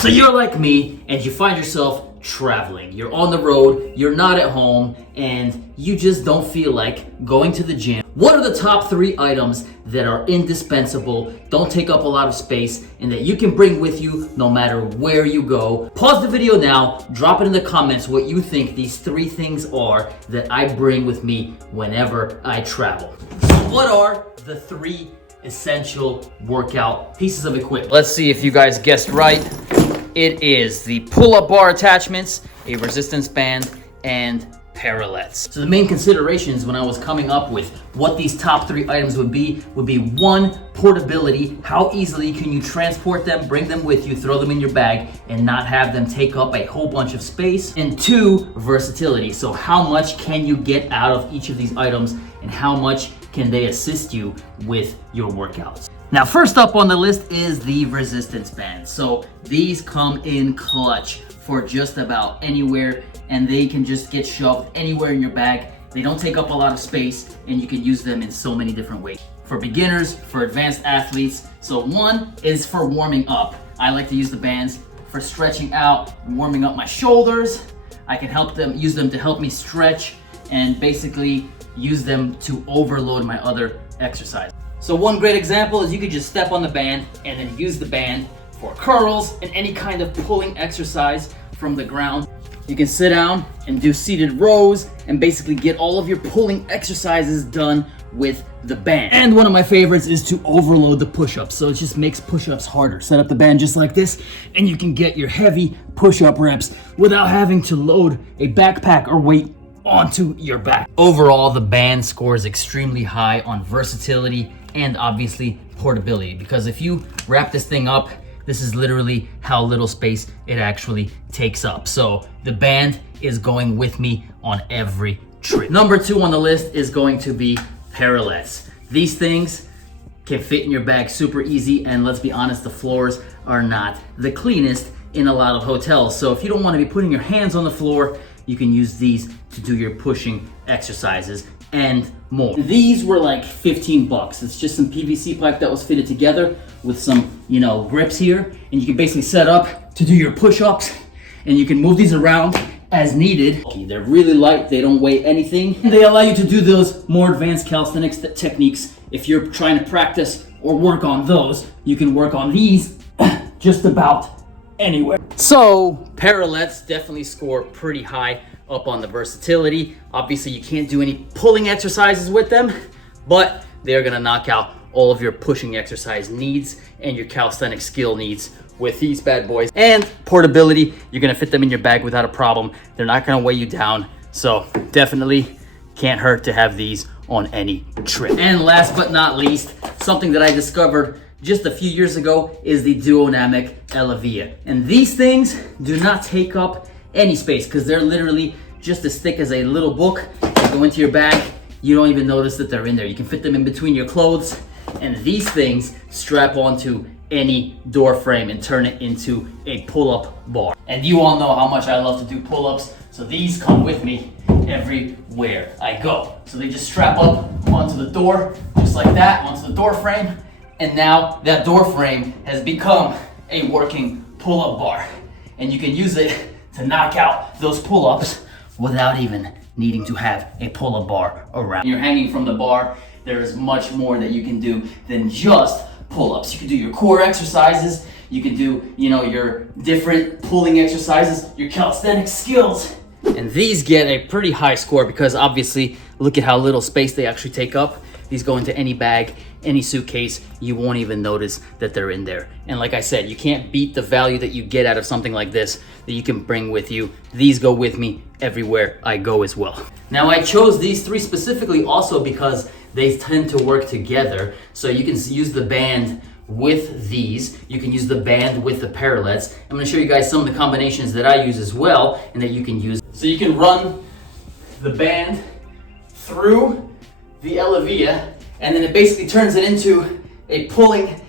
So you're like me and you find yourself traveling. You're on the road, you're not at home, and you just don't feel like going to the gym. What are the top 3 items that are indispensable, don't take up a lot of space, and that you can bring with you no matter where you go? Pause the video now, drop it in the comments what you think these 3 things are that I bring with me whenever I travel. So what are the 3 essential workout pieces of equipment? Let's see if you guys guessed right. It is the pull-up bar attachments, a resistance band, and Paralles. So the main considerations when I was coming up with what these top 3 items would be 1, portability. How easily can you transport them, bring them with you, throw them in your bag, and not have them take up a whole bunch of space? And 2, versatility. So how much can you get out of each of these items, and how much can they assist you with your workouts? Now, first up on the list is the resistance band. So these come in clutch for just about anywhere, and they can just get shoved anywhere in your bag. They don't take up a lot of space, and you can use them in so many different ways. For beginners, for advanced athletes. So 1 is for warming up. I like to use the bands for stretching out and warming up my shoulders. I can use them to help me stretch, and basically use them to overload my other exercise. So one great example is you could just step on the band and then use the band for curls and any kind of pulling exercise from the ground. You can sit down and do seated rows and basically get all of your pulling exercises done with the band. And one of my favorites is to overload the push-ups. So it just makes push-ups harder. Set up the band just like this and you can get your heavy push-up reps without having to load a backpack or weight onto your back. Overall, the band scores extremely high on versatility and obviously portability, because if you wrap this thing up, this is literally how little space it actually takes up. So the band is going with me on every trip. Number 2 on the list is going to be Paralles. These things can fit in your bag super easy, and let's be honest, the floors are not the cleanest in a lot of hotels. So if you don't want to be putting your hands on the floor, you can use these to do your pushing exercises and more. These were like 15 bucks. It's just some PVC pipe that was fitted together with some, grips here, and you can basically set up to do your push-ups, and you can move these around as needed. They're really light, they don't weigh anything. They allow you to do those more advanced calisthenics techniques. If you're trying to practice or work on those, you can work on these just about anywhere. So Paralles definitely score pretty high up on the versatility. Obviously you can't do any pulling exercises with them, but they're gonna knock out all of your pushing exercise needs and your calisthenic skill needs with these bad boys. And portability, you're gonna fit them in your bag without a problem. They're not gonna weigh you down. So definitely can't hurt to have these on any trip. And last but not least, something that I discovered just a few years ago is the Duonamic Elavia. And these things do not take up any space because they're literally just as thick as a little book. They go into your bag, you don't even notice that they're in there. You can fit them in between your clothes, and these things strap onto any door frame and turn it into a pull-up bar. And you all know how much I love to do pull-ups, so these come with me everywhere I go. So they just strap up onto the door, just like that, onto the door frame, and now that door frame has become a working pull-up bar. And you can use it to knock out those pull-ups without even needing to have a pull-up bar around. When you're hanging from the bar, there is much more that you can do than just pull-ups. You can do your core exercises, you can do, your different pulling exercises, your calisthenics skills. And these get a pretty high score because obviously, look at how little space they actually take up. These go into any bag, any suitcase, you won't even notice that they're in there. And like I said, you can't beat the value that you get out of something like this that you can bring with you. These go with me everywhere I go as well. Now I chose these 3 specifically also because they tend to work together. So you can use the band with these. You can use the band with the Paralles. I'm gonna show you guys some of the combinations that I use as well and that you can use. So you can run the band through the Elavia, and then it basically turns it into a pulling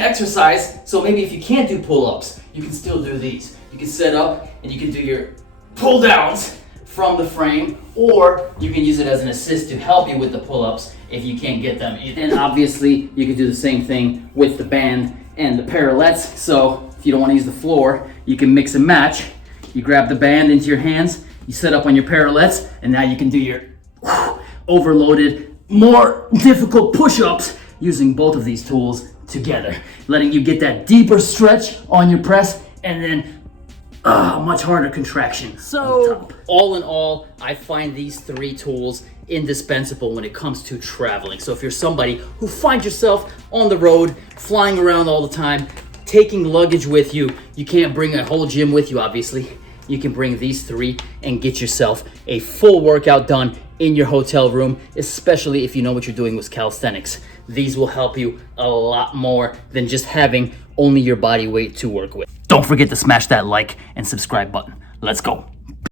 exercise. So maybe if you can't do pull-ups, you can still do these. You can set up and you can do your pull downs from the frame, or you can use it as an assist to help you with the pull-ups if you can't get them. And obviously you can do the same thing with the band and the parallettes. So if you don't want to use the floor, you can mix and match. You grab the band into your hands, you set up on your parallettes, and now you can do your overloaded, more difficult push-ups using both of these tools together, letting you get that deeper stretch on your press and then much harder contraction. So all in all, I find these 3 tools indispensable when it comes to traveling. So if you're somebody who finds yourself on the road, flying around all the time, taking luggage with you, you can't bring a whole gym with you, obviously. You can bring these 3 and get yourself a full workout done in your hotel room, especially if you know what you're doing with calisthenics. These will help you a lot more than just having only your body weight to work with. Don't forget to smash that like and subscribe button. Let's go.